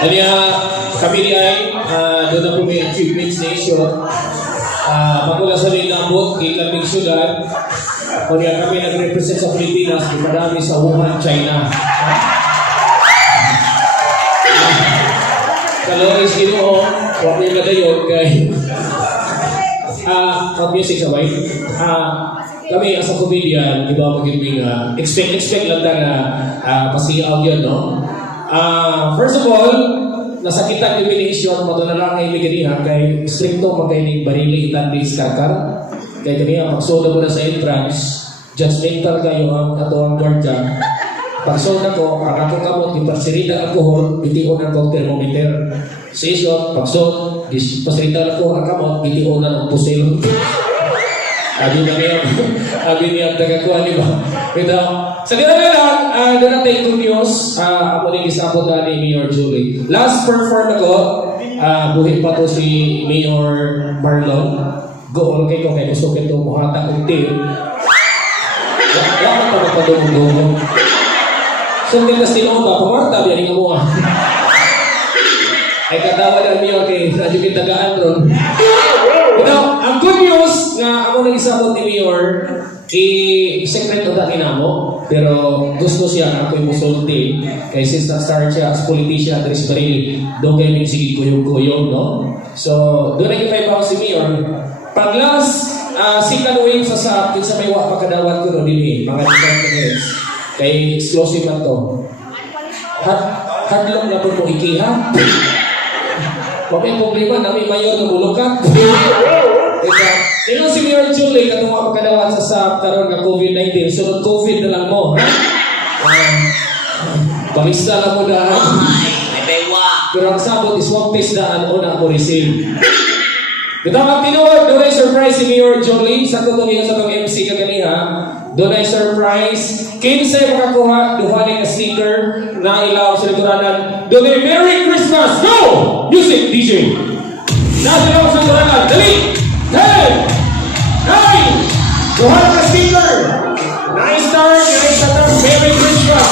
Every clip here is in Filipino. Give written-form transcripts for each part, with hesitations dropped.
Kanya kami ay doon na po may achievements nation. Magmula sa Linambot, ikaming syudad. Kanya kami nag-represent sa Pilipinas, ipadami sa Wuhan, China. Kaloris Ginoo, huwag niyo madayon kay music sabay. Kami as a comedian, di ba magiging expect lang na pasiyaw yun, no? First of all, nasakitan yung nation, madala lang kayo liganihan kay stricto magkaining barili itandis kakar. Kaya kaniya, pagsoda mo na sa entrance, judgmental kayo ang katuang guardia. Pagsoda ko, ang akong kamot, iparsirita alcohol, bitiyon ang thermometer. Session, pagsod, pasirita ko ang kamot, bitiyon ang pusil. Sabi niya, tagakuha niyo ba? Pero, sa gano'n lang, doon natin yung news, ako rin isapot na ni Mayor Julie. Last perform ako, buhay pa to si Mayor Marlon. Go, okay ko, kaya gusto ko ito muhata kong team. Wala ka pa magpadumong-dumong. So, hindi kasi tinong ba, pumarta, biyanin ka mo ay katawa ng Mayor kay Radyo Kintagaan ron. Ito, ang good news na ako nang isabot ni Mayor, secret o dati na mo, pero gusto siya na ako'y musulti. Kaya since na-start siya as politician, Andres Baril, doon kayo may sige kuyong-kuyong, no? So, doon na yung si Mayor. Pag last, second wave sa may wak pagkadawat ko ron din mga different kay exclusive man to. Hadlong na po ikiha. Huwag may problema na may mayor na mulukat. Ito si Mayor Julie, katong pagkadawat sa karon ng COVID-19. Sunod COVID na lang mo. Pangista lang mo daan. Pero ang sabot is swab test daan o na ako receive. Ito ang tinuod, doon ay surprise si Mayor Julie. Sa tutuloy sa itong MC kaganiha. Doon ay surprise. 15 makakuha, duhanin na sticker na ilaw sa likuran. Doon ay Merry Christmas! Go! Music, DJ! Nasilaw sa likuran. Dali! 10! 9! Duhanin na sticker! Nice start! Nice start! Merry Christmas!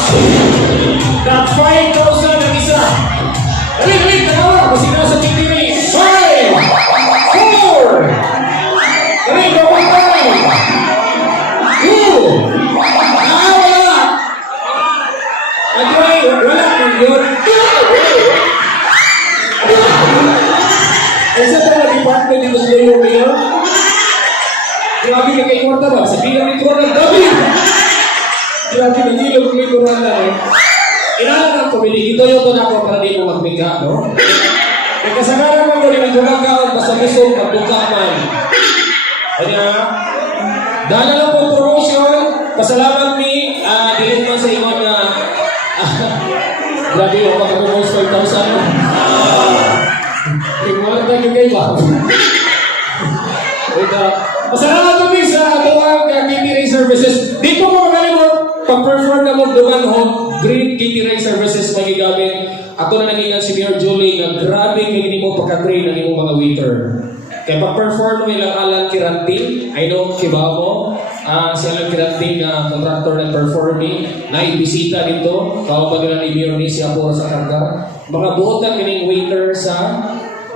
That 5,000 ang isa! Dali! Dali! Tagawa! Masina sa TV! 5! 4! Dali! Gawin tayo! 2! Wala man yun. Isa pa na department dito sa iyo, Mayor. Grabe ka kayo kwarta ba? Sabihin ng ito ng dami. Grabe na nilo kung ito na lang. Inalang ang kumili. Ito yung ito na ako para di mo magbiga, no? Kaya kasagaran mo rin ang gumagaon basta gusto magbuka man. Kaya, dahil lang po promotion, pasalamat mi, dilin man sa inyo na grabe yung pagkakabos 5,000. Tingnan na yung kayo ba? Masalamat kami sa atuang KTRA Services. Di po mo magalimot, pag-perform na mo duman ho, Green KTRA Services magigamit. Ato na nangingan si Mayor Julie na grabe kaya mo pagka-train ng imong mga waiter. Kaya pag-perform mo ilang Alan Kiranting, I know, kiba mo, si Alan Kiranting na contractor ng performing, na ibisita dito, kaupag ni Mayor ni siya po sa karga. Mga buotan kining waiter sa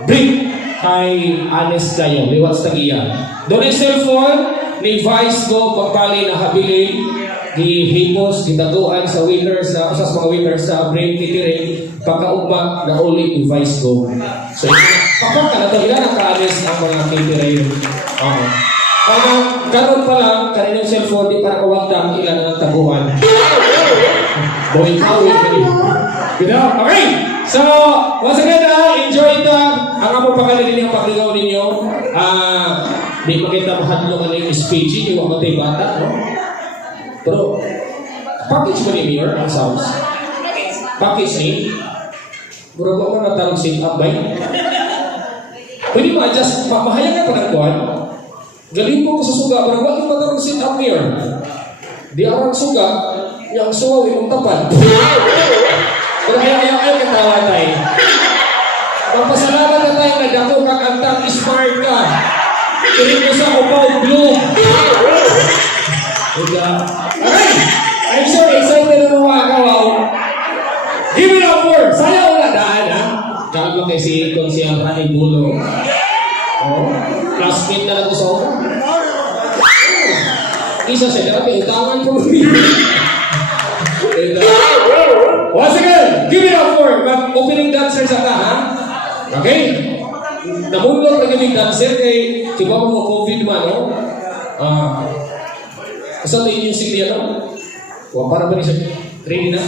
Brick, kay honest kayo, liwat sa tagiya. Doon yung cellphone, ni Vice Go, pagpali na habilin, di hipos, gitaguan sa waiters, sa usas mga waiters sa Brick, kitiring, pagkaugma na uli ni Vice Go. So, kapag ka na ito, ilan ang ka-honest ang mga kitiring? Karoon pa lang, kanilang cellphone, di para kawagdang ilan ang taguan. Boy, okay! So, once again, enjoy ito. Ang among pagkalilin yung pagligaw ninyo. Di makita mahadlong ano yung speech, yung matay bata, no? Pero, package ba ni Mayor ang sounds? Package ni? Mura ba mga tarong sit-up ba yun? Pwede mo adjust, mahayag ka pa ng kuhan. Galing mo ko sa suga, pero wag yung matarong sit-up Mayor. Di arang suga, yung suwaw yung tapan. Pero ayaw katawa tayo. Magpasalamat na tayo na dako kang antang smart ka. Kirin mo sa Upaw Blue. Okay, I'm so excited na mga kawaw. Give it up for, sayaw na daan ha. mo kay si Konsyang Hanay Bulo. Oh, classmate na lang ko sa ako. Isa siya, grabe, utangan ko. Once again, give it up for mag-opening dancer sa ka, ha? Okay? Namulog na gawing dancer kay diba mo COVID man, no? Asa tayo yung sigli, ano? O, para ba niya ready na?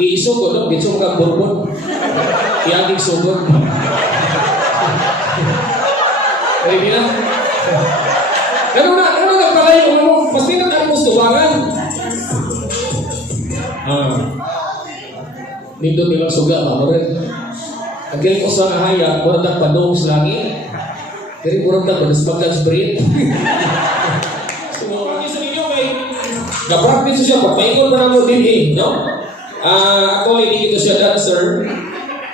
Iisog ko, no? Gitsong kang borbon. Iaging sugod. Ready na? Ano nagpalayo mo? Pasti na tayo mo suwangan. Nindot nilang suga, mamurin. Ang galing ko sa kahaya, murad ang panong sa langit. Pero murad ang panas pagkansbrit. So, isa ninyo kay na-practice siya, pagpaikot pa naman din no? Actually, hindi ito siya dancer.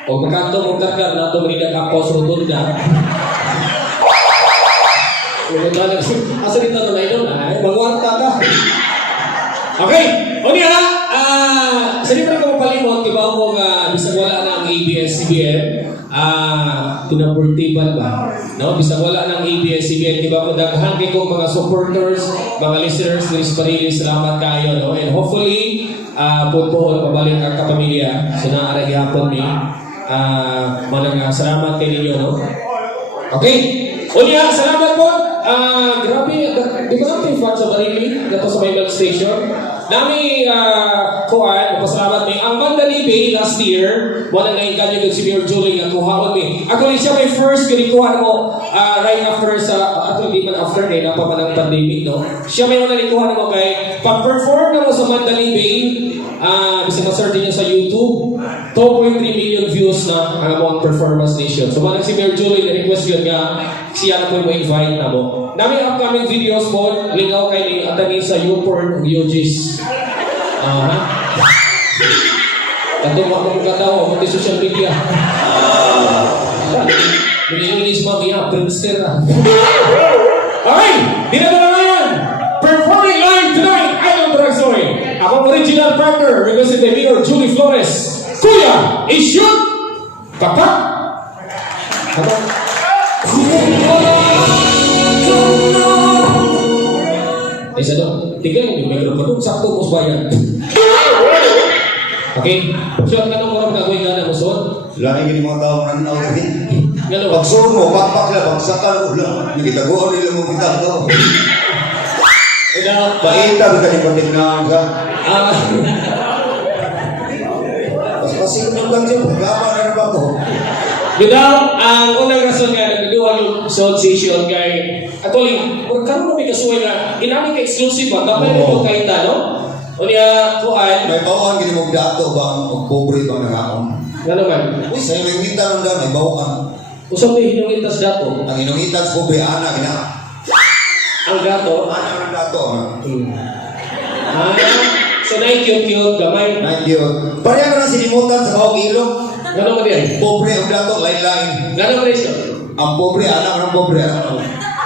Pag nakanto mong karkar na ito, manidag ako sa rotunda. Asa dito na ito na, magwarta ka. Okay, o niya, sa di pa rin ko mapalimot, kiba mo bisag wala na ang ABS-CBN, pinapurtiban ba? No? Bisag wala ng ABS-CBN, kiba mo daghan kay kong mga supporters, mga listeners, Luis Parili, salamat kayo, no? And hopefully, pupuhon, pabalik ang kapamilya, so naarag hapon ni, manang salamat kay ninyo, no? Okay, o niya, salamat po. Grabe, di ba natin yung fan sa Marili? Dato sa Bible Station. Nami, kuhaan, pasalamat mi. Ang Mandalay Bay last year, wala na yung ganyan si Mayor Julie ang kuhaan mi. Actually, siya may first kinikuhaan mo right after sa, actually, di man after eh, napamanang pandemic, no? Siya may wala nikuhaan mo kay, pag-perform na mo sa Mandalay Bay, bisa ma-search niyo sa YouTube, 2.3 million views na ang performance nation. So, manang si Mayor Julie, na-request yun nga, siya na po yung invite na mo. Nami upcoming videos po, lingaw kay ni Atani sa YouPorn UGs. Kanto mo akong katawa, pati social media. Nilinis mo niya, Princeton na. Okay, dito na ngayon. Performing live tonight, Idol Dragsoy. Akong original partner, requested by Mayor Julie Flores. Kuya, i-shoot! Papak! Papak! Isa doon, tingnan yung microphone, sakto mo bayan. Okay, shot ka nung orang gagawin ka na mo, son? Lagi yung mga tao na nanaw din. Gano'n? Pag suot mo, bakbak lang, pagsakal ko lang. Nagitaguan nila mo kita ko. Paita ba ka ni patignan ka? Pasig ng lang siya, pagkama na ba ko? Diba, ang unang rason nga, nagduwa yung sound session kay, actually, kung karoon na may kasuway nga, inaming ka-exclusive ba? Tapos ito kahit no? O niya, kuhan. May bawaan gini mo dato bang pobre bang nangaon? Gano'n man? Uy, sa inungitan ng daw, may bawaan. Usap na hinungitas dato. Ang inungitan sa pobre, anak, ina. Ang dato? Anak ng dato, So na-cute-cute, gamay. Thank you. Pareha ka na sinimutan sa bawang ilong. Gano'n ba din? Pobre ang dato, lain-lain. Gano'n ba rin siya? Ang pobre, anak ng pobre.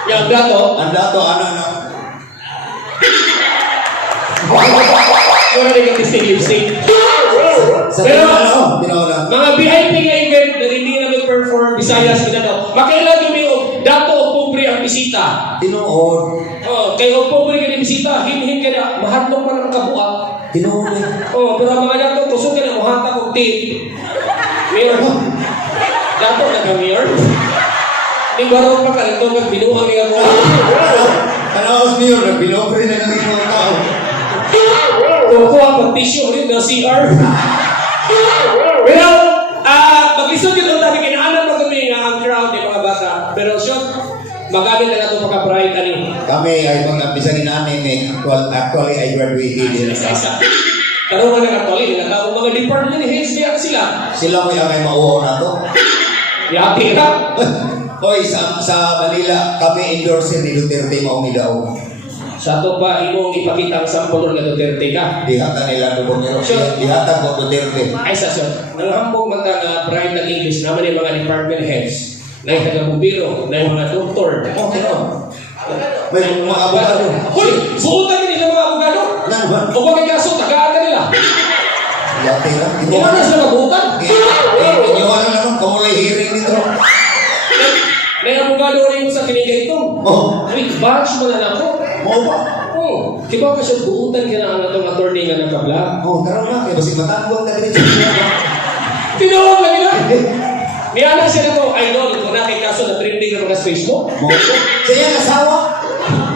Yung dato? Ang dato, anak na. Wala rin kang distinct lip-sync. Sa Pero, pinawala. mga VIP nga event na hindi na mag-perform, Visayas, Mindanao, makailan yung may dato o pobre ang bisita. Tinuod. Kaya o pobre ka na bisita, hinhin ka na, mahatlong man ang kabuak. Tinuod. Pero ang mga dato, tusok ka na, muhata kong tip. Mayor, dato na ka, Mayor. Hindi barong pa ka, ito magbinuang nga mo. Kanaos niyo, nagbilobre na ng mga tao. Kukuha pag tissue rin ng CR. Pero, mag-isod yun ang tabi, kinaanan mo kami ang crowd ng mga bata. Pero sure, magamit na ito pagka-bright ani. Kami ay mga bisagin namin actually I graduated din sa Isa. Karoon nga actually, nagkakaroon mga department heads niya sila. sila mo yung may mauho na to. Yati ka. Hoy, sa Manila, kami endorser ni Duterte maungi daw. Sa ito pa, imong ipakita ang sampulon nga Duterte ka. Dihatan nila doon nyo. Dihatan ko Duterte. Ay, sa nanghambog man nga bright ng English naman yung mga department heads. Na yung taga-bubiro, na yung mga doktor. May mga abogado. Hoy! Suotan nila mga abogado! Ano ba? O bakit kaso, tagaan ka nila? Yate lang. Hindi na sila mabutan. Inyo lang Oh, Ay, batch mo na ako. mo ba? Oh, kibaw ka siya, buutan ka na ang atong attorney nga nagkabla. Oh, tara na, kaya basig matanggal na dito. Tinuod lang yun. Niyala siya na ko, idol, kung na kay kaso na trending na mga sa Facebook. Mo ba? Sa iyang asawa?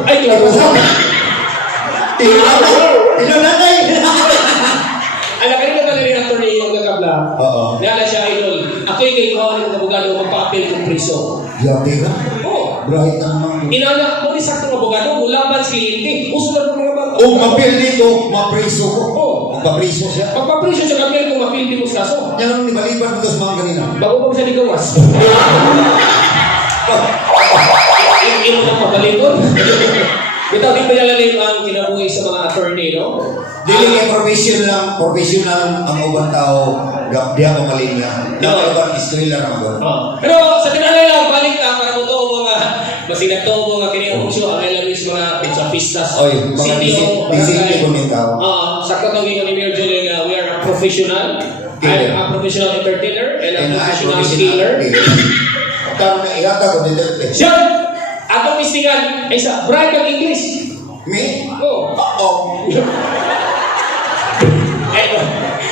Ay, Ang klaro. asawa? Tinanay! Alam ka rin na talaga yung attorney yung nagkabla. Oo. Niyala siya, idol, ako'y kay kawalan ng abogado magpa-appeal kong priso. Yabi ka? Oh, Bright naman. inana, mo ni saktong abogado, mulaban si kliyente. Uso na ng mga bang. Oh, mapil dito, mapriso ko. Oh. Magpapriso siya. Pagpa-priso siya kapil kung ma-appeal di mo sa kaso. Yan ang nibaliban mo sa mga ganina. Bago pa siya ligawas. Hindi mo na pabalikon. Bitaw, di ba nalalim ang kinabuhi sa mga attorney, no? Dili kay professional ang ubang tao, diya ko malinya. Nakaiban istrila naman doon. Pero sa tinanay lang, balik na para mo ito mga masinag to mga kiniumusyo ang ilamis mga pistas. Oy, mga disipli ko ng tao. Sakto itong gingon ni Mayor Julie nga we are a professional. I'm a professional entertainer and a professional killer. Karon na ihata ko dito. Siya! Atong mistingan ay sa bright ng English. Me? Oh. Oo.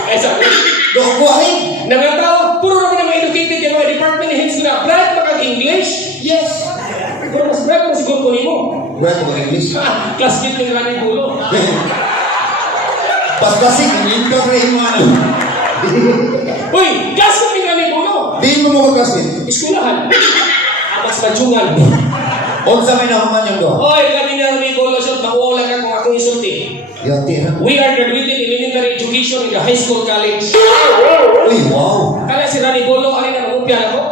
Eh sa Dok buhayin. nangatawa, puro naman ang mga educated yung mga department heads na bright makag-English. Yes. Pero mas bright mo siguro ko nimo. Bright ko English. Classmate ng Rani Bulo. Pas-pasig, hindi ka rin mo ano. Uy, classmate ng Rani Bulo. Di mo mo magkasin. Iskulahan. Amas Majungan. Unsa may nahuman yung doon? Oy, kami na Rani Bulo siya, makuulang ka kung akong isulti. Yati ha. We are graduated in elementary education in the high school college. Uy, wow. Kala si Rani Bulo, alin ang upyan ako?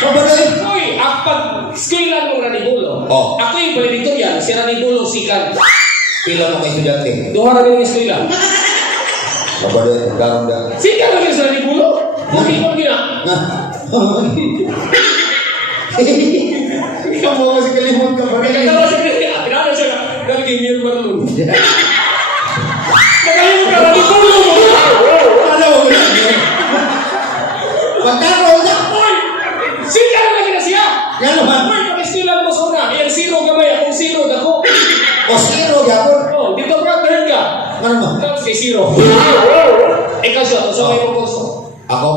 So bagay. Uy, pag skillan mo Rani Bulo, Oh. ako yung valedictorian, si Rani Bulo sikan. Pila mo kay estudyante. Duha na rin yung skillan. So bagay, karon da. Sikan lang yung si Rani Bulo. Hindi mo gina. Ikaw mo kasi kalimot ka bagay. Katawa siya kaya, pinala siya na, nalagay Mir Marlon. Nagaling ka, Rani Bulo mo! Ano mo ba? Magkaro siya. Uy! Sikan lang na siya! Yan naman. Uy, pag-skillan mo sa una, yung zero kamay, akong zero, dako. O zero gapon. Oh, dito ka, turn ka. Ano man? Tapos kay zero. Ikaw siya, so may pupusto. Ako?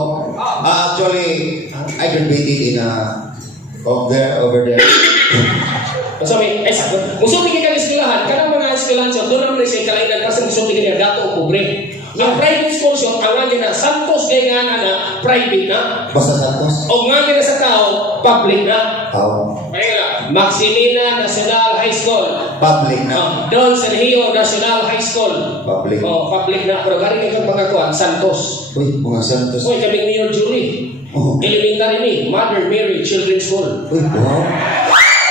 Actually, I graduated in over there. So may, sakto. Musulti ka ng eskulahan, kanang mga eskulahan siya, doon naman siya kalainan kasi musulti ka niya gato o pobre. Ang private school siya, ang nga na Santos kay nga na private na, Basta Santos. o nga na sa tao, public na. Tao. Kaya Maximina National High School. Public na. Don Sergio National High School. Public. Oh, public na. Pero galing ka mga kuwan, Santos. Uy, mga Santos. Uy, kaming Mayor Julie. Oh. Elementary ni, Mother Mary Children's School. Uy, wow.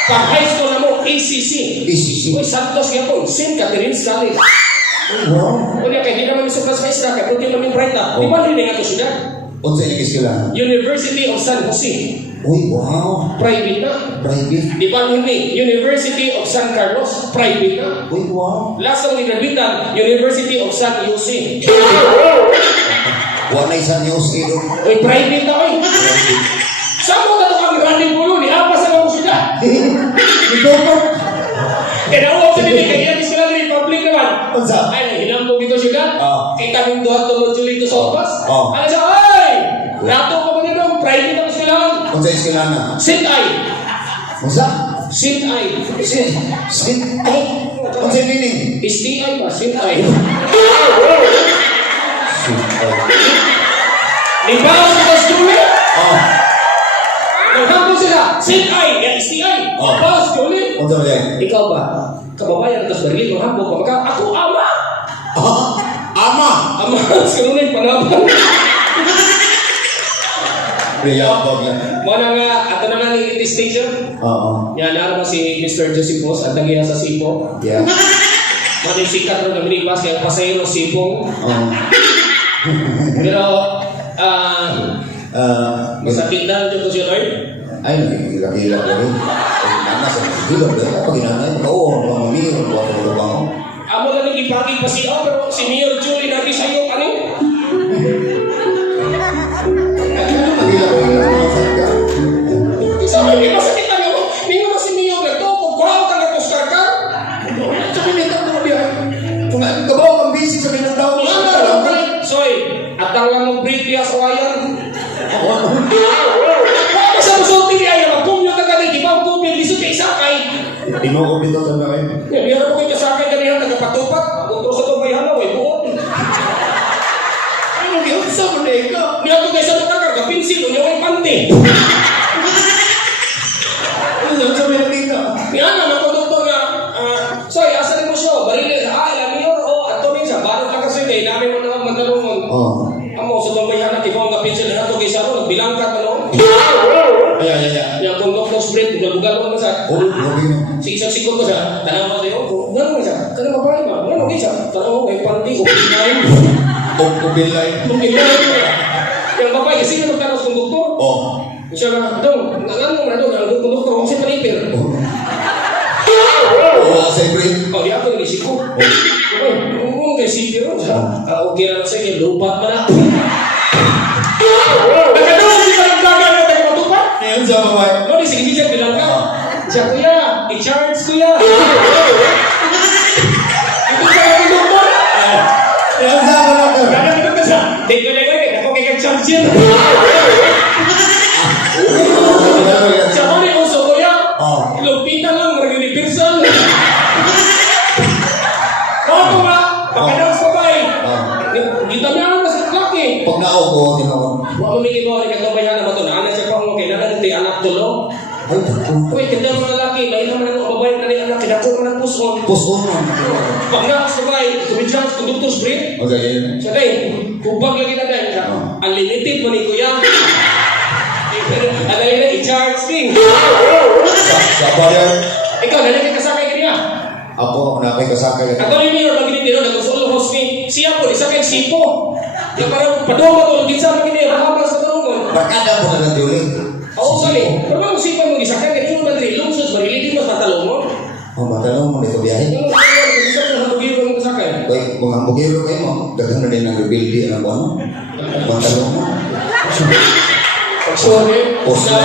Pag high school na mo, ACC. ACC. Uy, Santos Yapon, St. Catherine's College. Uy, wow. Uy, kaya di naman sa class maestra, kaya puti namin bright na. Di ba rin nga ito sila? Unsa yung sila? University of San Jose. Uy, wow. Private na. Private. Di ba hindi? University of San Carlos. Private na. Uy, wow. Last ang nigraduatean, University of San Jose. Wala isang news ito. Uy, private na uy. Saan mo na ito kami running pulo? Ni Apa sa mga sila. Ito po. Kaya naawag sa nila, kaya yan sila rin public naman. Unsa? Ay, hinambog dito siya. Kita mong duhat tulog siya dito sa opas. Oh. Ano siya, ay! Nato ka ba nito? Private na sila. Unsa yung sila na? Sit ay. Unsa? Sit ay. Sit. Ay. Unsa yung meaning? STI ba? Sit ay. Di ba ang mga student? Oh. Naghambog sila. Sit ay. Yan STI. Oh. Ba, student? Unsa ba yan? Ikaw ba? Kababayan ka sa Berlin, maghambog ka. Ako, ama! Ama! Ama, sinunod, panaban. Riyabag yan. Muna nga, ato na lang yung station. Oo. Yan, naroon si Mr. Josephos at nagiya sa Sipo. Yeah. Mating sikat rin ng minibus, kaya pasayro Sipong. Oo. Pero, masakit na dito siya, Lord. Ay, nagigila-gila ko rin. Ay, nanas, nagigila ko rin. Pag inanay, oo, pamamiro, wala. Amo na nang ipagig pa siya, pero si Mayor Julie nabi sa'yo, ano? Nagigila-gila ko rin. Isa mo, may masakit na mo. Hindi mo na si Mayor, nagtukog ko niya sa wayan. Sa musulti niya, yung mag-commute ka ganit, di ba ang commute, lisod kay sakay. Tinukod dito sa kayo. Meron ko kayo sakay ganyan, nagpatupak, kung sa itong may hanaw, ay buot. Ano yun sa maneka? Niya ito kayo sa nagkakarga, pinsil, niya ay pante. Ano yun sa maneka? Niya na, doktor nga, sorry, asa rin mo siya, barili, alam niyo, ato minsan, barot lang kasi kayo, namin mo naman magkalungon. Amo, sa itong may hanap, ikaw ang kapinsil na ito kayo sa ano, bilangkat, ano? Yang kondok ng spread, bugal-bugal mo sa. Si isang sikot ko sa, tanong mo sa'yo, gano'n mo siya, gano'n mabahay ba? Gano'n mo siya, tanong mo, may panty, o pinayin. Kubilay. Yang babae, kasi nga magtanong sa konduktor. Siya na, dong, nanganong na doon, ang konduktor, huwag siya palipir. Sa ibrin. Di ako yung isip ko. Kung kayo sipir, okay na sa inyo, lupat mo na. Nagkadong, hindi ka nagdagan na tayo matupat. Ngayon sa babae. No, di sige siya bilang ka. Siya kuya, i-charge kuya. Ito siya yung doktor. Ngayon sa babae. Gana ko ka sa, di ko lang lagi, ako kaya charge yan. Siya ko rin uso kuya. Lupitan lang, mag-universal. Ako ba? Pakadang sa babae. Kita niya ang mas laki. Pag naupo, tinawag. Huwag mamigay mo, rin katong bayan na ba ito? Naanan siya pa kung kailangan ito anak tulo. Uy, kanda mga lalaki, may naman ang babae na rin anak, kinako mo ng puson. Puson mo. Pag na sa babae, tumidyan sa conductor's break. Okay. Siya tayo, kubag lagi na tayo. Unlimited mo ni kuya. Ano yun na, i-charge king. Sa bayan. Ikaw, nalagay ka sa akin kanya. Ako, nakay kasakay. Ako rin yun, magiging nagsulo host ni siya po, isa kay sipo. Di parang padoma ko, ginsa mo kini, mahabang sa tarungon. Barkada mo na nandiuli. Oo, sali. Pero ang sipa mo, isa kay ganito na rin, lungsos, marili, di mas matalungon. Matanong mo nito biyahe. Yung isa ko, hambugiro mo sa akin. Uy, kung ang bugiro kayo mo, dagang na din ang rebuildi, ano ano? Matanong mo. Sorry. Posla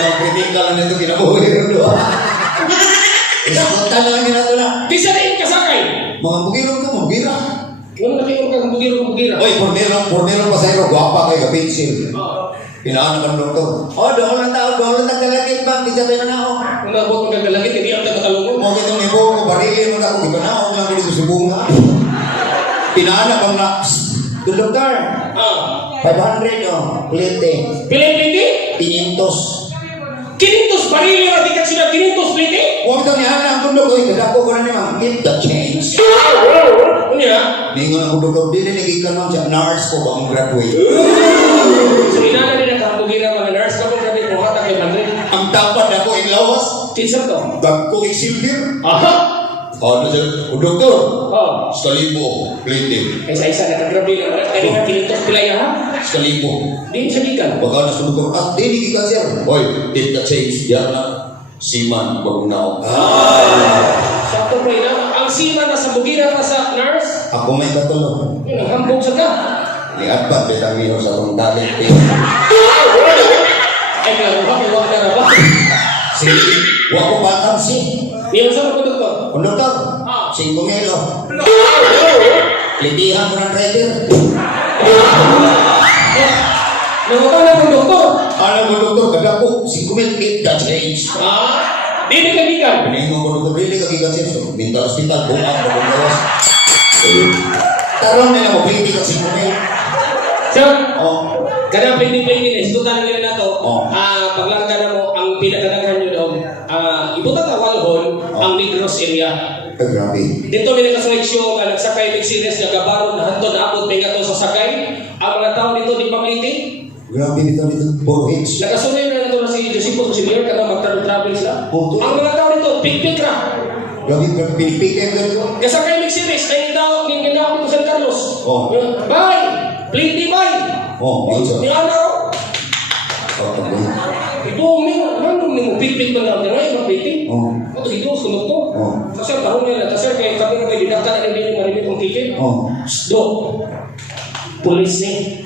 ng kritikal na nito kinabuhi. Iskutan na lang ginagawa na. Di sa rin kasakay. Mga bugiro ka, magbira. Yung nakikinig ka, hambugiro. Uy, pornero pa sa'yo, guwapa kayo, kapinsil. Pinaan ka ng doktor. Doon lang tao, doon lang nagkalagit ba? Di sabi na ako. Kung nabot mo kagalagit, hindi ang tatalungon. Mo kitong ibo ko, barili mo na ako, di ba na ako lang dito sa bunga. Pinaan ka na, doktor, 500 plete. Pilipiti? 500. Kinintos barili na di ka sila kinintos pliti? Huwag ito niya na ang kundok. Uy, kadako ko na niya. Keep the change. Unya? Ningon ang kundok. Di niligikan lang siya. Nurse ko ba ang graduate? So inana nila ka bugira mga nurse ka kung sabi mo hata kay Madrid. Ang tapad ako in lawas. Kinsa to? Gagko iksilbir. Aha. Ano siya? Doktor. Oh. Skalibo. Plete. Isa na kagrabe na kani nga kinintos pilaya ha? Skalibo. Di siya gikan. Baka na sa doktor. Di niligikan siya. Uy, keep the change. Yan na. Siman. Bagong naong. Sakto pa ina. Ang sina na sa bugira pa sa nurse. Ako may katulong. Yun ang hambog sa ka. Lihat ba? Betang niyo sa itong dalit. Ay huwag na ba? Sige. Huwag ko batang si. Niyan sa mga doktor. Konduktor. 5 kilo. Litihan ko ng driver. Nangutan na ng doktor. Alam mo, doktor, kada ko, 5 mil, keep the change. Di ka gikan. Piningo ko, doktor, really kagigan siya. So, mental hospital, buang, pagkakawas. Tarong nila mo, pili ka 5 mil. So, Oh, kada pwede iskutan nila na to. Oh. Paglangga na mo, ang pinakadaghan nyo daw, ibutan ka walhon, ang Negros area. grabe. Dito nila kaseleksyon, nagsakay big series, nagabarod na hantod na abot, may gato sa sakay. Ang mga tao dito, di pamiliti. Grabe dito, puro hits. Nakasunay na ito na si Joseph si Mayor, kada mag-travel sila. Oh, Ang mga tao dito, pik-pik na. Grabe, pinipikay ka dito. Kasakay big series, ay ginagawa dito San Carlos. Oh. Bye! Pliti bye! Oh, yun siya. Ni ano? Oh, tabi. Booming, nandun ni mo, pik-pik ba na? Ngayon, mag-piti. Oh. Ito, ito, sunod to. Oh. Kasi tahon nila, kasi kaya kami na may didakta na hindi marimit ang ticket. Oh. Do. Pulis ni.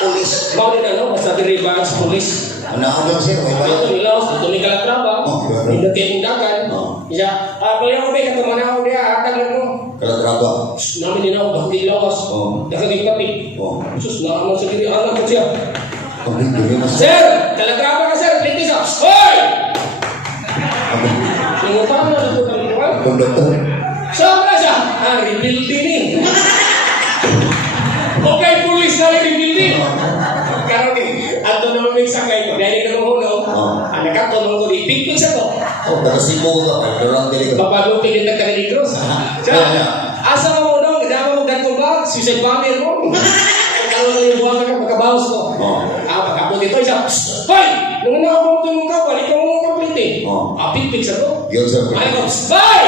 Pulis. Mau din ano, basta diriba sa pulis. Anak lang siya, may Ito bayan. nilaos, ito ni Kalatraba. Oh, grabe. Hindi kayo tindakan. Oh. Iya, baliang ko ba, katamanaw dia, atag lang mo. Kaladraba. Namin din ako, bakit ilawas? Oo. Nakaging kapi. Oh. Sus, nakaman sa diri, alam ko siya. Hindi na sa... Sir, talagraba ka sir, please up. Hoy! Singutan na ito ng luwan. Konduktor. Saan na siya? Rebuilding eh. Okay, police na rebuilding. Karoon eh, ato naman may sakay ko. Dahil ka naman hulo. Anak ka, tunong ko di. Pigpig siya to. Oh, taga Cebu ka. Dorang dili ka. Bapadong tingin ng Tagaligros. Siya, asa mo dong, kadama mo gantong bag, suicide bomber mo. Kalau na yung buwan ka, pagkabawas ko. Pagkapon dito, siya, hoy! Nung na ako tumong ka, balik ka mo complete eh. Pigpig siya to. Yun sir. Ay ko, hoy!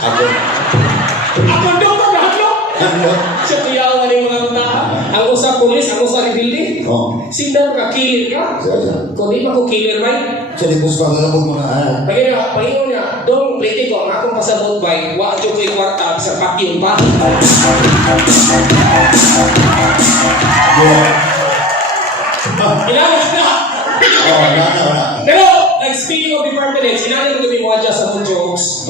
Ako. Ako daw ka, lahat no? Ano? Siya tuyawan ng mga tao. Ang usa pulis, ang usa rebuilding. Sino ka, killer ka? Siya. Kung di ba ko killer, right? Siya di puspa na lang mga Pagino niya, dong plate ko, ang akong pasabot by, wa jo ko'y kwarta, sa pakyong pa. Inalas na! wala. Pero, like speaking of department heads, sinali ko kami mga sa mga jokes.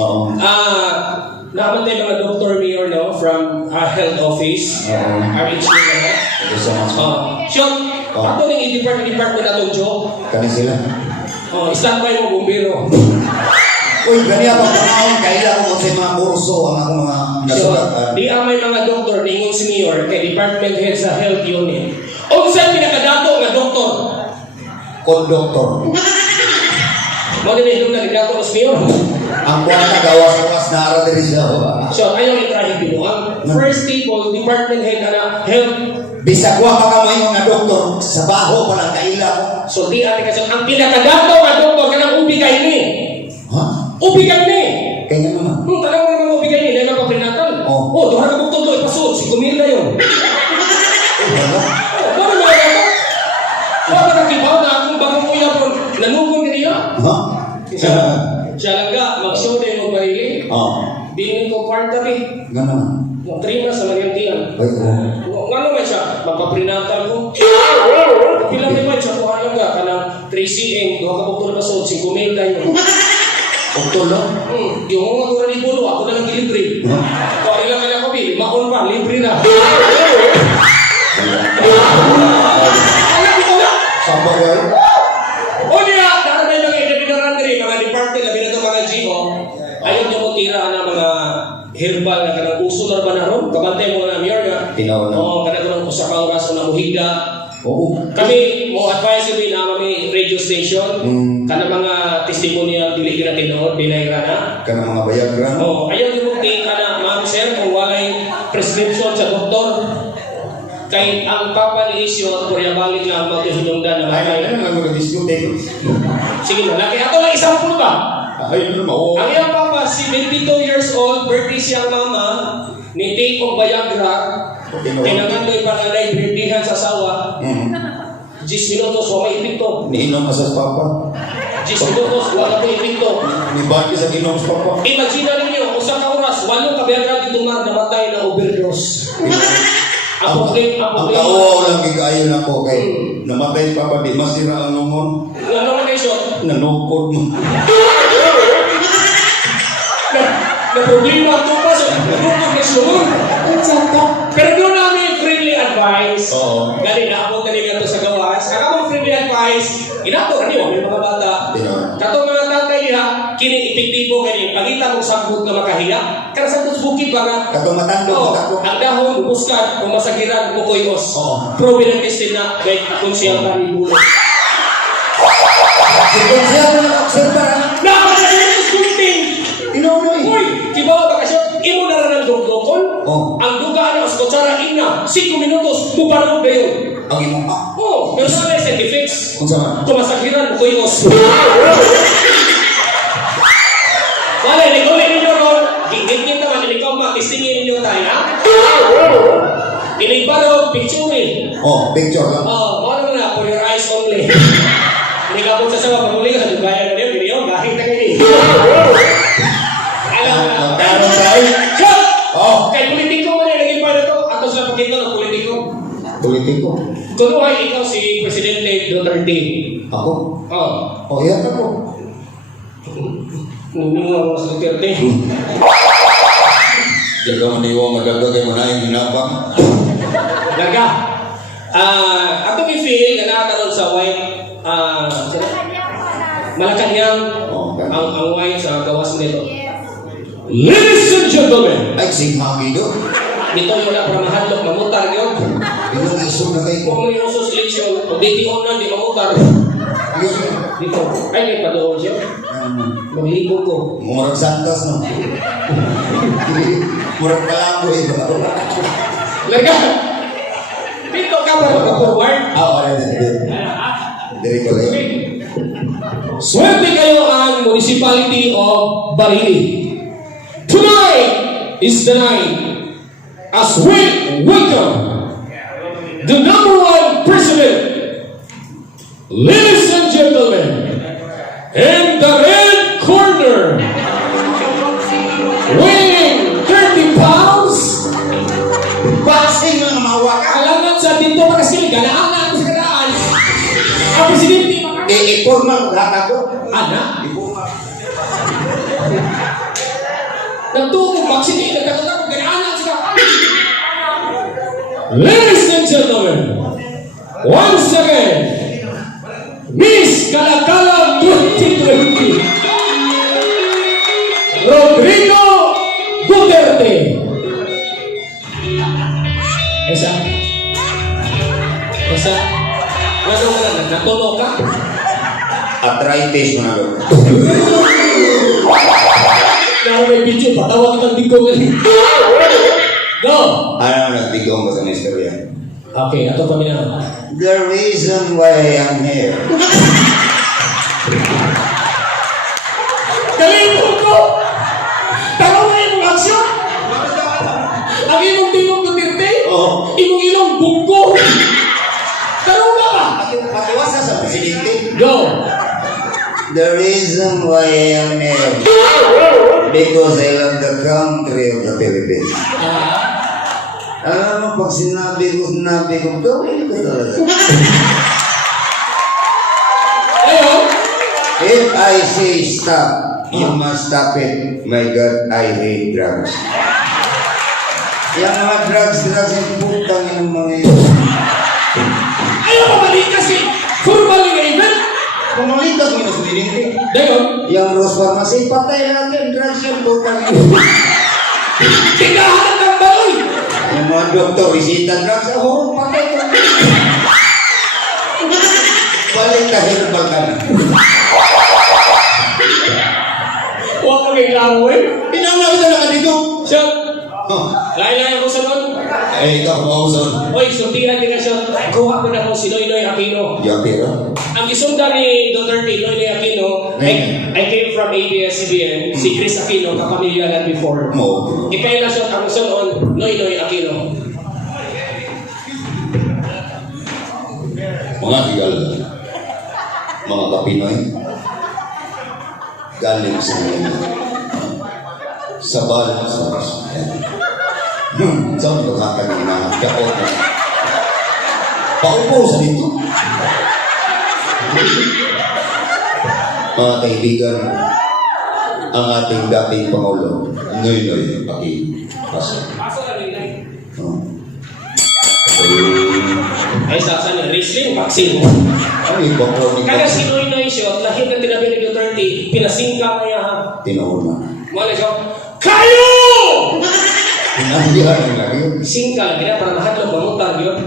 Nakabantay mga Dr. Mayor no, from health office, RH na. Ito sa mas. Siyang, ato nang i-department na itong joke. Kani sila. Standby mo, bumbero. Uy, gani ako panahon, kailan ko sa mga kurso, ang akong mga nasulat. Di amay mga doktor, ningon si Mayor, kay department head sa health unit. O saan pinakadato nga doktor? Konduktor. Mo din yung nagdato sa Mayor. Ang buwan na gawas-gawas na ara diri siya. So, ayaw itrahin dito. Ang first people, department head na health. Bisag wa pa ka may mga doktor, sa baho pa lang kaila ko. So, di ate kasi, ang pinakadato nga doktor, kanang ubigay ni. Ha? Ubigay ni! Kaya naman. Talagang mo naman ubigay ni, dahil ka pa prenatal. Duha ka doktor doon, ipasod, 5,000 na yun. Wala. Ano mga dato? Wala ka nakibaw na akong bagong kuya po, nanugong din niya. Ha? Siya lang ka, mag-show din mo barili. Binin ko kwarta eh. Gana. 3 months sa Mariantian. Ay, Ano naman siya? Magpaprenatal ko. Pilang naman siya kung alam ka, kanang 3cm, doon ka pagtuloy pa sa 5,000 tayo. Okto lang. Yung mga kuha ni Bolo, ako na lang dilibre. Kung ano lang kanya ko, maon pa, libre na. Alam ko na! Samba ko ay. O niya, nakanay mga independent rin, mga department, labi na ito mga GO, ayaw niya mo tira ng mga herbal na kanang uso na ba na ron? Kabantay mo na, Mayor nga. Tinaw na. Oo, kanang usa ka oras ko na muhigda. Oo. Kami, mo advise kami na kami radio station, kanang mga testimonial, dili ka na tinood, binayra na. Kana mga Viagra. Ayaw niyo mo tingin na, ma'am sir, kung walay prescription sa doktor, kay ang papa ni Isyo, Korea balik lang, matisunungdan na Ay, malay. ano lang ko nag-discute. Sige mo, laki. Ato lang isang pulo ba? Ay, ano mo? Ang iyang papa, si 22 years old, birthday siyang mama, ni take of Viagra, kinangandoy panganay, birthdayan sa sawa, 10 minutos, wala ipinto. Niinom ka sa papa. 10 minutos, wala ko ipinto. Ni Baki sa inom sa papa. Imagine ninyo, usang ka oras, 8 ka Viagra dito namatay na overdose. Ang tao lang gikayo na ko kay namatay pa pa di masira ang lumon. Ano man kayo? Nanukod mo. Na problema ito pa sa nukod na sumon. Pero doon namin friendly advice. Gali na ako kanina ito sa gawas. Ang among friendly advice, inato na niyo, may mga bata. Katong mga tatay niya, kini epektibo kani pagita mong sagbot nga makahiya. Kana sa bukid ba nga? Katong matando. Ang dahon, buskan, kung masagiran, kukoyos. Proven ang tested na, kahit kung siyang kami bulo. Kung siya mo nag-observa na. Nakakala niyo sa skunting! Inom-inom. Uy! Kibawa ba kasi, imo na rin ang dugdokon? Ang dugaan niya, sa kutsara ina, 5 minutos, puparog na yun. Ang imong pa. Pero sa mga side effects, Kung saan? kung masagiran, kukoyos. Wala, nikulit ninyo ko. Gigit naman, ikaw matistingin ninyo tayo, ha? Inigbaro, picture eh. Picture lang. Ano na, for your eyes only. Hindi ka po sa sawa, pagmuli ka, dugayan na niyo, hindi yun, kahit na kayo. Alam mo na. Magkaroon tayo. Shot! Kay politiko mo na, naging pa na to. Ato sila pagkita ng politiko. Politiko. Tunuhay ikaw si Presidente Duterte. Ako? Oo. Yan ako. Nunungan mo sa Duterte. Di ka maniwang magagagay mo na yung hinabang. Laga. Ato may feel na nakakaroon sa white, Malacanang, ang white sa gawas nito. Ladies and gentlemen, Ay, singhagi do. dito yung wala para mahadlok, mamutar yun. Yung isog na kayo. Kung yung suslection, kung dito na, di mamutar. Dito. Ay, may padoon siya. Magligo ko. Murag Santos, no? Murag Kalambo, eh. Laga. Dito ka ba mag-forward? Wala din. Dari ko lang. Swerte kayo ang Municipality of Barili. Tonight is the night as we welcome the number one president. Ladies and gentlemen, in the red corner, weighing 30 pounds, Boxing na mawa ka. alangan sa dito kasi galaan na sa kadaan. Ang presidente Formal lahat ako. Ana? Nagtutong vaccine, nagtatapos ganaan sila. Ladies and gentlemen, once again, Miss Kalakala 2020, Rodrigo Duterte. Esa? Ano ka na? Natulo ka? Arthritis mo na doon. Kaya may video, patawag kitang di ko galing. Go! Ano mo nagbigong ba sa istorya? Okay, ato pa na. The reason why I'm here. Kalipon ko! Tama na yung aksyon! Ang imong tingong Duterte, Oo. imong ilong bungko. Tarong ka ba? Patiwas na sa presidente. Go! The reason why I'm here. Because I love the country of the Philippines. Alam mo, pag sinabi ko, gawin ko talaga. Ayun! If I say stop, you must stop it. My God, I hate drugs. Yung mga drugs, yung putang yung mga yun. Ayaw pa mali kasi formal nga event. Pumalitas mo na sa diniti. Dayon, Yung Rose Pharmacy, patay natin, drugs yung putang yun. tigahan ng baloy! Yung mga doktor, isita drugs, oh, patay ka. Balik ka herbal ka na. Huwag mo kay klaro eh. Pinamawid na ka dito. Siya, lain-lain ako sa nun. Eh, ikaw, kumauson. Oy, sultihan din na siya. Kuha ko na ko si Noynoy Aquino. Yung pera. Ang isunda ni Duterte, Noynoy Aquino, I came from ABS-CBN, si Chris Aquino, kapamilya na before. Mo. Ikay na siya ang sunon, Noynoy Aquino. Mga tigal. Mga kapinoy. Galing sa mga. Sa balat sa saan ito kakagina? Kapot na. Paupo sa dito. Mga kaibigan, ang ating dating Pangulo, Noynoy Aquino. Paso na rin eh. Oh. Ay, sasa niya, wrestling, vaccine. Ano yung background ni Kaya si Noynoy siya, lahit na tinabi ni Duterte, pinasingka niya ha. Tinauna. Mula siya, kayo! Pinahiyaan yung lagi yun. Singka, kaya para lahat ng mamutang yun.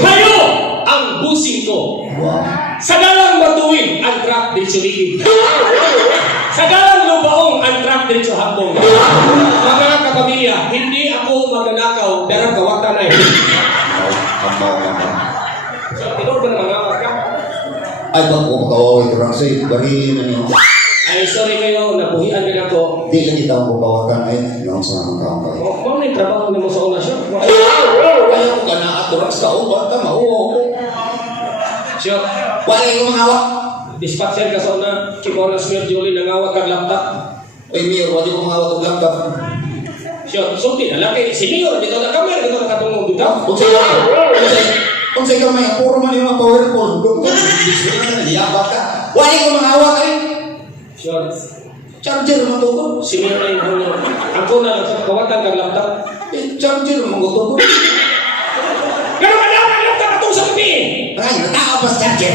Kayo ang busing ko. Wow. Sa dalang matuwid, ang trap din suligid. Sa dalang lubaong, ang trap din hambong. Mga kapamilya, hindi ako magnanakaw, darang kawatan na eh. So, tinuro ba na mga ka? Ay, bang kung kawawin ko lang sa'yo, bari na niyo. Ay, sorry kayo, nabuhian din ako. Di lang kita ang kukawakan ay, noong sa mga kaong kayo. Oh, ma'am, may trabaho na mo sa una siya. Kaya ko ka na at durang sa uban, tama, oo. Siya, Wala yung mga hawak. dispatcher ka sa una, kimo na Smith Julie, nangawag kag laptop. Ay, Mayor, wala yung mga hawak ng laptop. Siya, sulti na laki. Si Mayor, dito na kamera, dito na katungong dito. Kung sa'yo ka may puro man yung mga PowerPoint, kung hindi sila na, niyabak ka. Wala yung mga hawak ay. Siya, Charger mo to ko. Similar na yung hulo. Ang kuna lang sa kawatan kang laptop. Charger mo to ko. Pero ka daw ang laptop atong sa gabi! Ay, natao pa sa charger.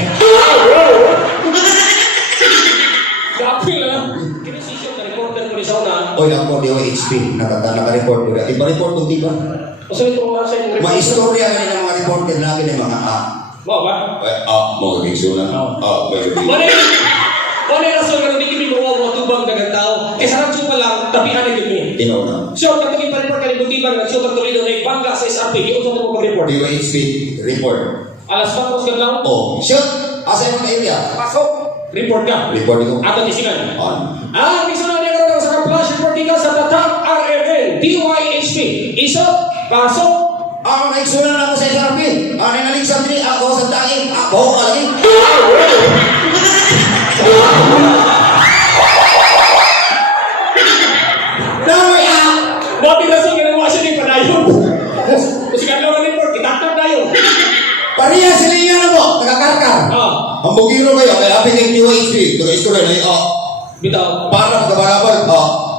Gapil na lang. Kinisisyon na reporter ko ni Sauna. Oy, ako di HP. Naka-report ko. Iba-report ko, di ba? O sabi itong mga sa inyong Maistorya ka ng mga reporter namin ng mga Mau ba? mga gigsunan. Wala rason nga hindi kami mawawa tubang dagang tao. Kaya sa radyo pa lang, tabihan na yun. Tinaw na. So, katungin pa report ka ni Butibang, nag-shoot ang tulido na ibangga sa SRP. Yung sa mo pag-report. DOHP report. Alas 4 ka lang. Oh, shoot! Asa yung area? Pasok! Report ka. Report ko. Ato tisigan. On. Misunod niya karoon sa flash report ka sa Tatak RMN DYHP. Isa, pasok. Ang naigsunan ako sa SRP. Ang nanalig sa dili, ako sa daing. Ako ka lagi. Dami ah! Dati na sa ginawa siya ni Panayon. Kasi kanya ng report, itatag na yun. Pariya sila nga na mo, nakakarkar. Ang bugiro kayo, kaya apin yung DOHP. Taga-istorya na yun, Bitaw. para magkabalabal.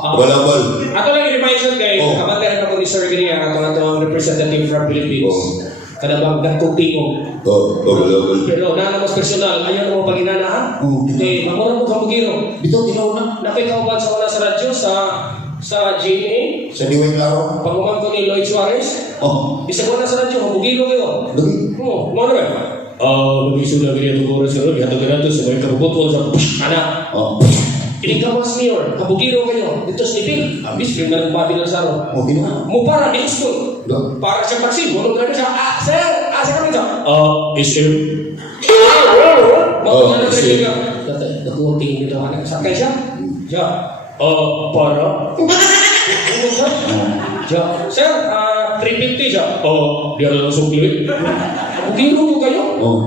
Balabal. Ato lang i-remind siya kay Oh. kamatay na po ni Sir Gria, ato na ang representative from Philippines. Oh. Kada bang nagtutingo. Balabal. Pero na mas personal, ayaw mo paginana ha? Oh. Okay, mamura mo sa bugiro. Bito, tinaw na. Nakikauban sa wala sa radyo sa GMA. Sa Diway Claro. Panguman ko ni Lloyd Suarez. Isa ko na sa radyo, mabugiro kayo. Lagi. Oo, mo na ba? Mag-iso na ganyan itong oras kayo. Ihatag ka natin sa mga kabubutol sa anak. Ini ka mas mayor, kabugiro kayo. Dito sa Nipil. Abis, yung nga ng babi ng saro. Ginawa. Mo para di gusto. Para siya paksin. Bulong na siya. Sir! Asa kami siya? SM. Mga SM. Nakunting dito. Sakay siya? Siya. Para? Bulong siya? Siya. Sir, 350 siya. Di lang sukli. Bugiro mo kayo?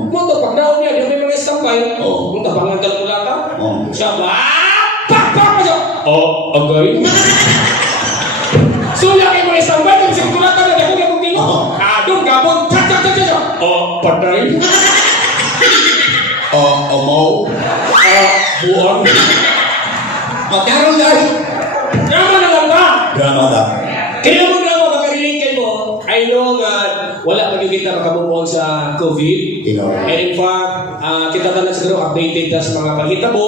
Mo to, pag naon niya, di may mga estampay. Mo tabangan ka mula ka? Siya ba? Pak siya! Agay. Suya kayo mga estampay, kung sigurata na dako kayo bugiro. Doon, gabon. Tsak. Patay. Amaw. Buang. Magkaroon dahil. Drama na lang ba? Drama na. Kaya mo na makarelate kayo mo. I know nga wala pa yung kita makabubuan sa COVID. And in fact, kita na siguro updated na sa mga panghitabo.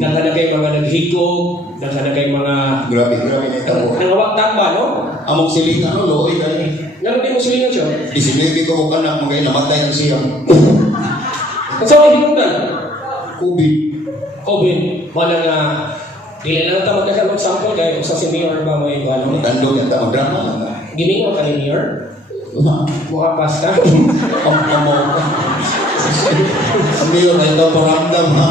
Nagkana kayo mga naghigog. Nagkana kayo mga Grabe na ito. nangawagtan ba, no? Among siling looy dahil. Ngayon din mo silingan siya. Isinibi ko kung anak mo ngayon, namatay na siya. Ang sa mga hinungdan? COVID. COVID. Wala nga. Dili lang ito magkakaroon sample kayo sa si Mayor ba mo yung ano? Tandong yan, tamang drama lang. Gining mo ka ni Mayor? Mukha pasta. Amaw ka. Ang mayor na ito paramdam ha.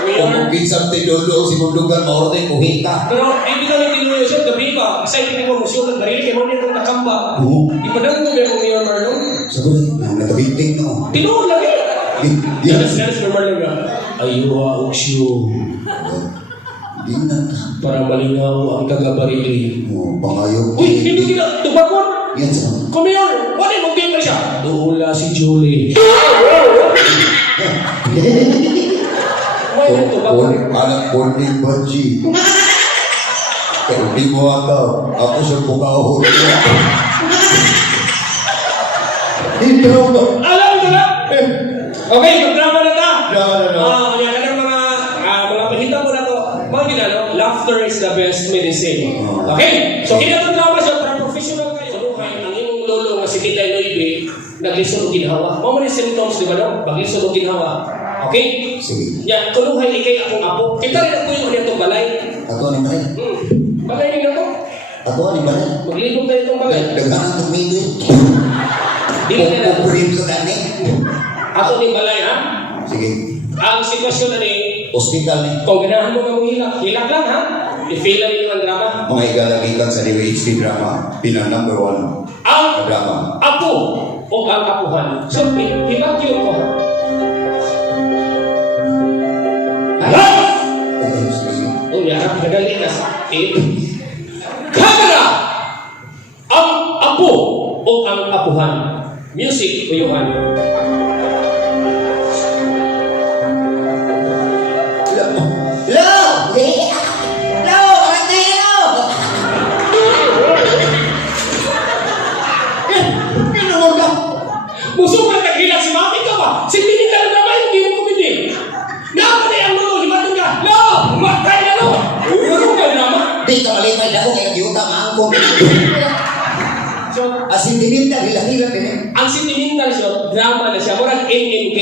Kung pinsang tinolo si Mundugan, maorte kuhita. Pero hindi ka lang tinuloy siya, gabi pa. Kasi hindi mo musulat, marili kayo niya kung nakamba. Ipadang mo ba yung Mayor Marlon? Sabi, natabiting no. Tinuloy lang eh. Yan. Yan si Mayor Marlon nga. Ayuwa uksyo. Di na. Para malingaw ang kagabarili. Pangayo. Uy, hindi nila tubakon. Yan sa. Kung Mayor, wala yung mag-game pa siya. Doon si Julie. Wala yung tubakon. Anak ko ni Baji. Pero di mo ako. Ako sa bukahon. Hindi ako. Alam mo na? Okay, mag-drama na ta. Drama na. Kaya ka ng mga panghita mo na to. Mga ginano, laughter is the best medicine. Okay? So, kinatang drama siya para professional kayo. So, ang imong lolo nga si Tita Noibe, naglisod o ginhawa. Mga mga symptoms, di ba no? Paglisod o ginhawa. Okay? Sige. Yan, tuluhay ikay akong apo. Kita rin ako yung itong balay. Ako ni Balay. Balay rin ako. Ako ni Balay. Maglibog tayo itong balay. Daghan ang tumigo. Dili na na. Pupurim sa dani. Ato ni balay, ha? Sige. Ang sitwasyon na ni, Hospital ni. kung ganahan mo nga mong hilak, hilak lang, ha? I-fail lang yung drama. Mga igalagitan sa DWHP drama. Pinang number 1 Ang na drama. apo o ang apuhan. So, hilak yun ko, ha? Alas! Oh, yarap, nagali na sa tape. Camera! Ang apo o ang apuhan. Music o yuhan. Hello! Sentimental, hila-hila ka niya. Ang sentimental shot, drama na siya. Murag MMK.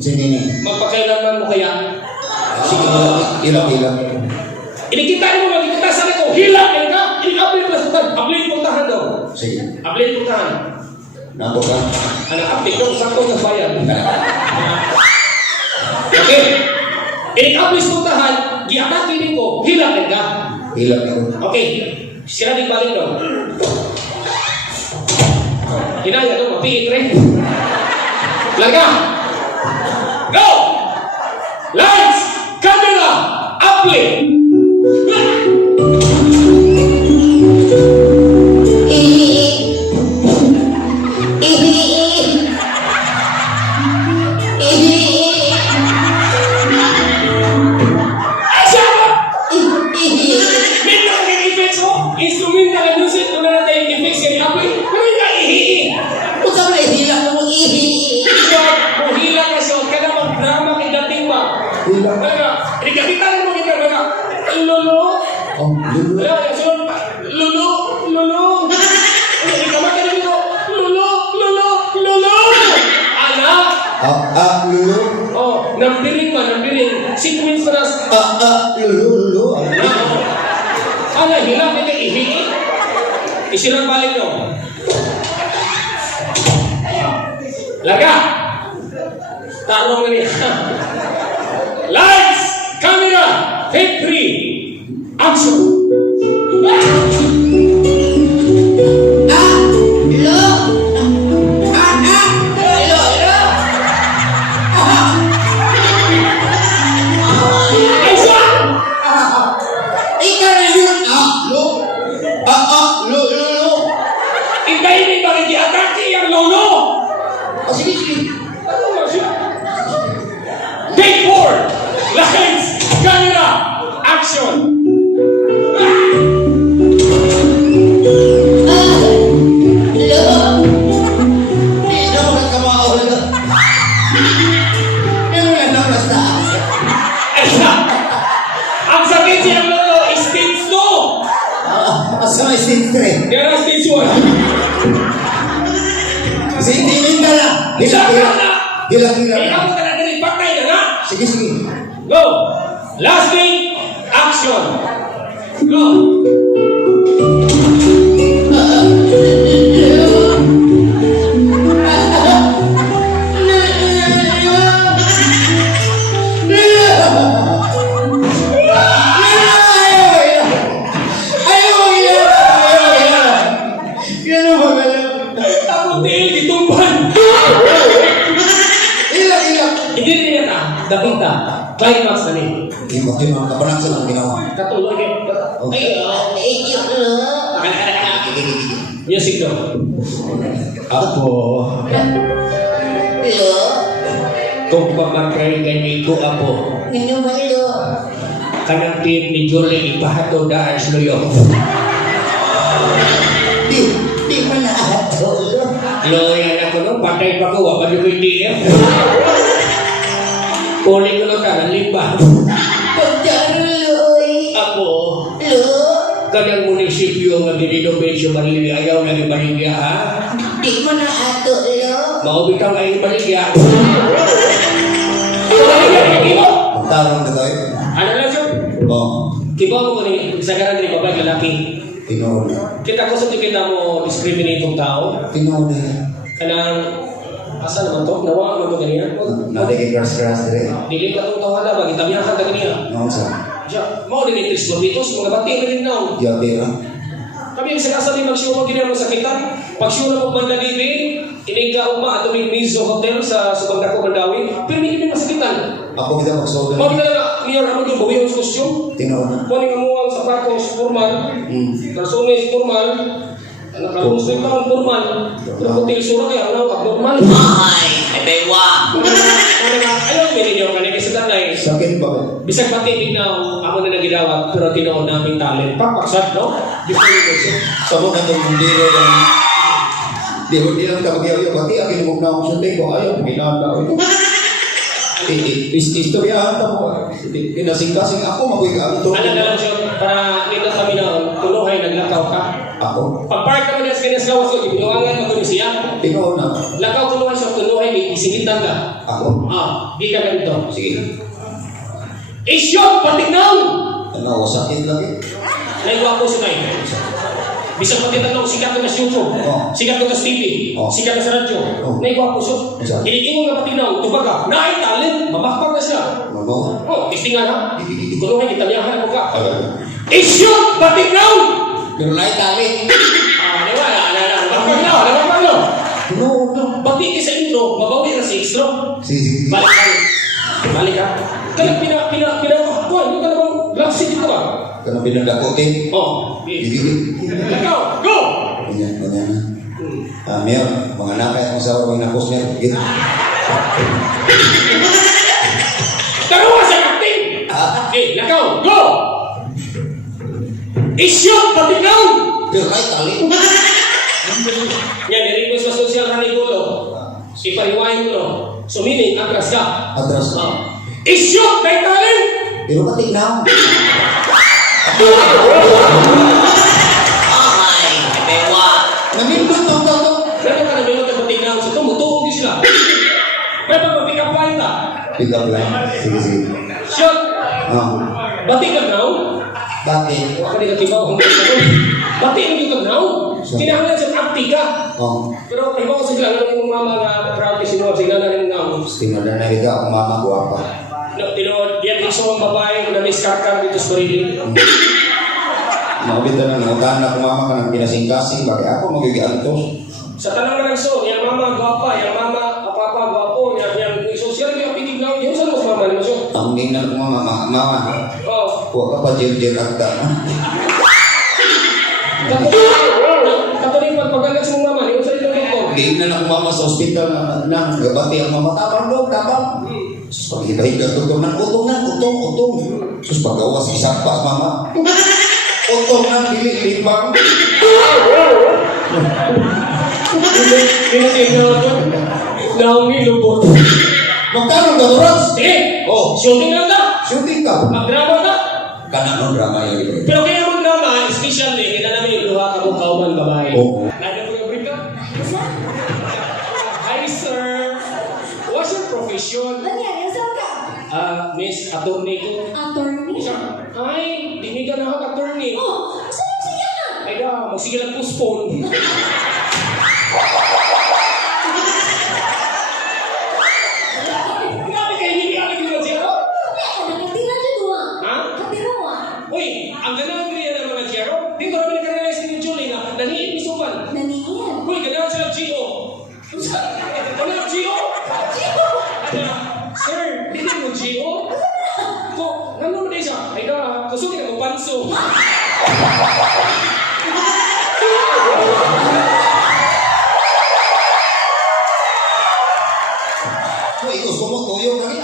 Sige ni. Magpakailangan mo kaya. Sige, hila-hila. Inikita mo, magkikita sa ko. Hilang ka. Ini-upload na sa upload puntahan daw. Sige. Upload puntahan. Nako ka. Anak update ko, sakto sa bayan. Okay. Ini-upload puntahan. Giatake din ko. Hilang ka. Hila ka. Okay. Sila di balik daw. Hinaya daw, mapiit rin. Laga! Go! Lights! Camera! Upload! Instrumental ang music, kung na natin yung effects kayo upload, pero yung ihihi. Muhila ka siya, ka na mag-drama kay dating ba? Hila. Talaga, ikakita mo kita, talaga. Lolo? Oh, lulu. Wala, sunod pa. Lolo? Lolo? Ikamata na nito. Lolo? Lolo? Lolo? Anak? Lulu. Oh, nambiring man, nambiring. Sequence na nas. Lulu. Ano, hilang na kayo ihihi? Isirang balik nyo. Laga! Tarong na niya. Lights! Camera! Take 3! Action! Intayin mo bakit i-atake ang lolo! Ano nga siya? Take 4! Lights! Camera! Action! Ay siya! Ang sakit siyang lolo is stage 2! Asama stage 3. Yan ang stage 1! Sentimental na. Hila-hila. Hila-hila. Ikaw mo talaga rin patay na na! Sige. Go! Last thing, action! Go! Takot tiil, gitumban! Hila-hila. Hindi rin yan Dapita. Climax na rin. Hindi mo kapanaksan ang ginawa. Katuloy kayo. Music daw. Ako. Kung pamatray ganito ako, kanang team ni Julie ipahato daan sa luyo. Di mo na ato. Loyan ako no, patay pa ko, wapad yung hindi eh. Uli ko lang ka, limba. Ako, kanang munisipyo nga dininovation Marilya, ayaw na ni Marilya ha? Di mo na ato, lo. Maubitang ay Marilya. Marilya, hindi mo? Magtarong na tayo. Ano lang siya? Oh, Kiba mo ko ni, isa ka rin babae, lalaki. tinoon. Kita ko sa kita mo discriminate yung tao. Tinoon. Kanang, asa naman to? Nawa mo to ganyan? Naligay grass rin. Dili ka itong tawala ba? Gitamyakan ka ganyan. Noon sa. Diya, mo din itis mo dito, mga bating rin na. Diabira. Kami ang sakasa din mag-show mo ginagawa sa kita. Pag-show na mo banda dito, iniga uma at may Mizo Hotel sa Bangka ko Mandawi. Pero hindi kami masakitan. Ako kita magsogan. Mawag na lang, niya naman yung bawi yung costume. Tinoon. Kunin ka mo ang sapatos, formal. Kalsones, formal. Nakalunos na yung mga formal. Pero hotel sura kaya, ano, abnormal. Ay, may bewa. Ayaw, mininyo ka na kasi tanay. Sakit ba? Bisag patinig na ako na nagidawat, pero tinoon namin talent. Papaksat, no? Discrimination. Sa mga tundiro ng di mo lang tawag pati akin mo na ako sa teko ayaw ginagawa ito. Istoryahan ta mo. Kinasing-kasing ako mabuhay ka ito. Ano na lang siya, para dito kami na tuluhay, naglakaw ka. Ako? Pag-park naman yan sa kanyang gawas ko, ibinuangan mo ko ni siya. Ikaw na. Lakaw tuluhan siya, tuluhan, isingitan ka. Ako? Di ka ganito. Sige. I-shot, patignaw! Ano, sakit lagi? Naigwapo si Nay. Bisang pati tanong, sikat ka na sa YouTube, Oh. sikat ka sa TV, Oh. sikat ka sa radyo. Oh. Naigwapo siya. Saan? Iniingon nga patignaw, tubaga, talent, mamakpag na siya. Ano? Testingan ha? Tuluhan, italyahan mo ka. Ano? I-shot, patignaw! Pero lahat tali. Wala. Mamakpag na. No. Bati ka sa intro, mabawi na sa extra. Sige. Balik ka. Kaya kuha, hindi ka na bang laksit dito ka? Kano pinadakotin? Sige. Lakaw, go! Ganyan na. Mer, mga nakay akong sa mga nakos niya. Gito. Taruha sa captain! Lakaw, go! I-shoot, patignaw! Pero lahat tali. Yan, i-request sa social ranigulo. Ipariwain mo. So meaning, atras ka. Atras ka. I-shoot, may talent! Pero patignaw. Ay, bewa. Namindot to. Meron ka na meron ka patignaw. So tumutuong din sila. May pick up line ta. Pick up line. Sige. Shot! Bati ka now? Bakit? Huwag ka di katibaw kung bati ang yung now? Kinahanglan sa akti ka. Pero iba ko sila, alam yung mama na practice mo, sila na rin now. Tinod na higa ako mama ko apa. Tinod, yan iso ang babae na may skarkar dito sa Barili. Makabita na nangutan na kumama ka ng pinasing-kasing. Bakit ako magigiantos? Sa tanang na nagso, yung mama gwapa, yung mama papa gwapo, yung social yung pitig now, yung saan mo sa mama ni Masyo? Ang tingnan ko mama. Oh. Huwag ka pa jil-jil agda. Katuloy pagpagagat sa mong mama, yung saan yung ito? Tingnan ako mama sa ospital na gabati ang mama. Tabang. Sus, pag-higa-higa tutong na. Utong. Sus, pag-gawas isang pas mama. Utong na, dili-libang. Pinatignan ako. Naungi lubot. Magkano ka, Doras? Shooting lang ka. Shooting ka. Magdrama ka. Kanan drama yung iba. Pero kaya magdrama, especially, kita namin yung luha ka mong kauman babae. Oo. Lagi mo yung break ka? Hi, sir. What's your profession? Miss, attorney ko. Ay, dinigan na ako attorney. Ay da, magsige lang postpone. Grabe kayo, hindi ka naging Jero? Ha? Uy, ang ganahan ko yan ng mga Jero, dito kami nagkarealize ni Julie na naniin ni Supan. Uy, ganahan sila G.O. Ano, G.O.? Sir, hindi mo G.O.? Ano mo din siya? Ay da, kasukin ako panso. Gusto mo tuyo na rin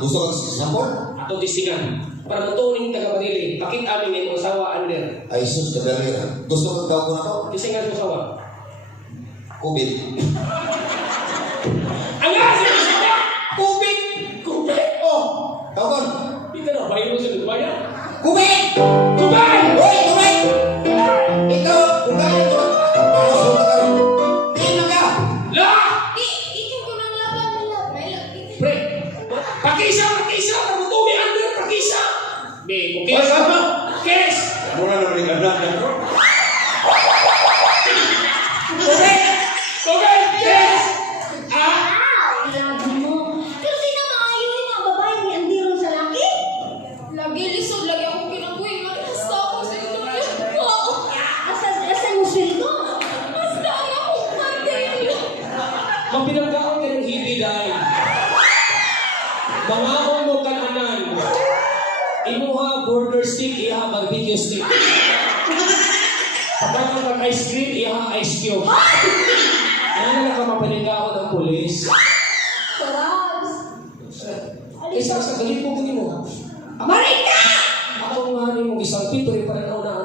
gusto ka sa sapon? Ato disingan. Para matuning taga-Manili, pakit amin yung usawa under. Ay, sus, kagalera. Gusto ka daw ko na to? Disingan sa usawa. Kubit. Ang asa yung usawa! Kubit! Tawag. Hindi ka na, bayo mo sa Dubaya. Kubit! Kubay! Uy, kubit! Ikaw, kubit! Pausok ka rin. Tingnan ka! La! Pre! Pakisa! Kamutumi under! Pakisa! Be, kukis! Kukis! Muna na rin ka na. Kubay! Kukis! Lagi lisod, lagi ako kinabuhi. Basta ako sa ito. Basta ako kandil. Mapinagkaon ka ng hindi dahil. Mangahon mo kananan. Imuha burger stick, iha barbecue stick. Pagkakang kang ice cream, iha ice cube. Ano na nakamapinagkaon ng polis? Isa sa galing mo mo. Marita! Ako nga rin mong isang pito rin pa rin ako na